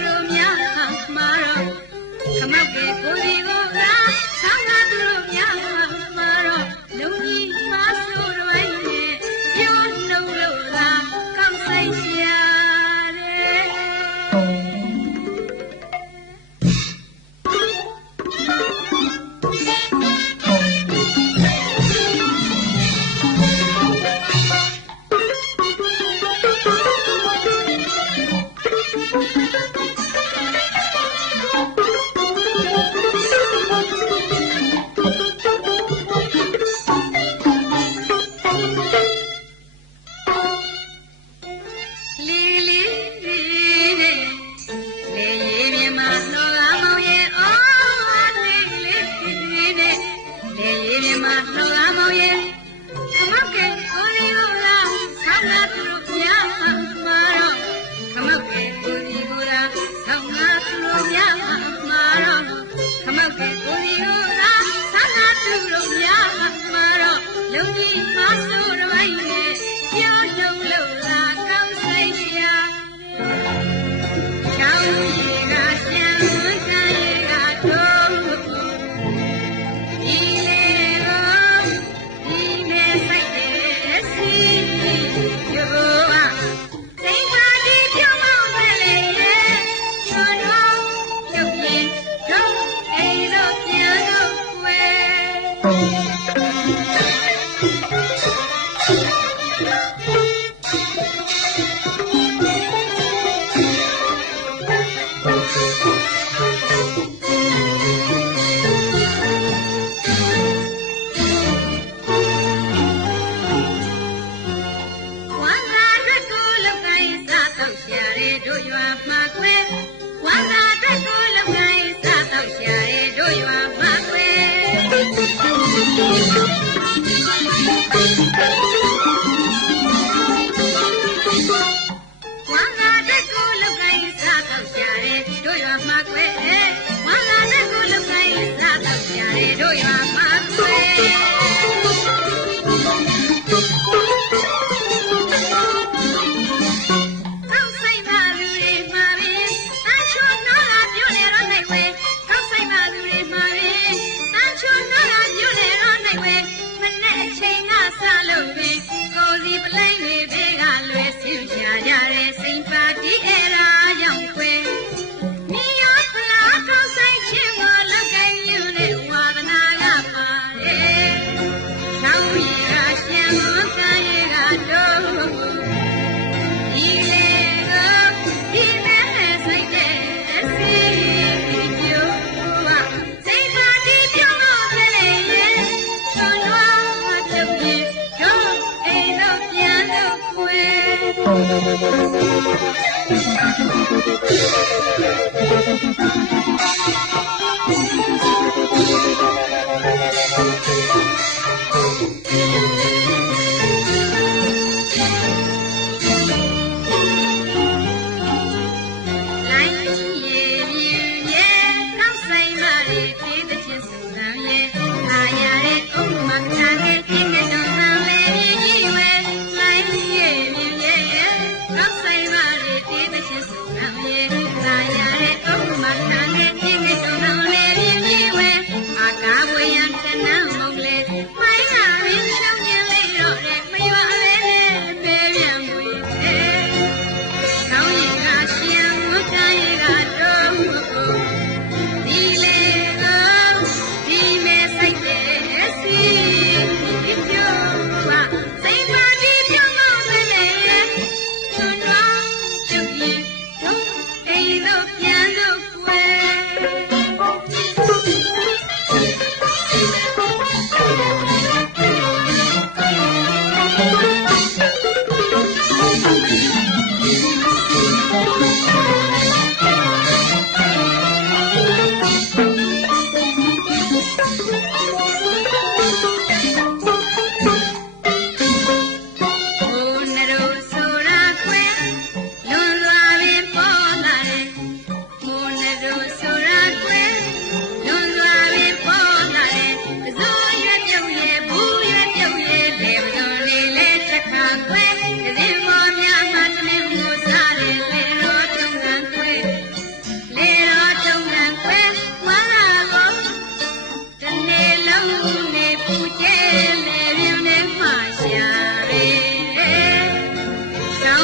လူများကမာတော့ခမောက်ပဲကိုယ်တွေကိုကဆောင်းလာသူတို့များကမာတော့လုံကြီး တို့များမှာတော့လုံကြီးမှာဆိုတော့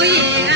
Luiz.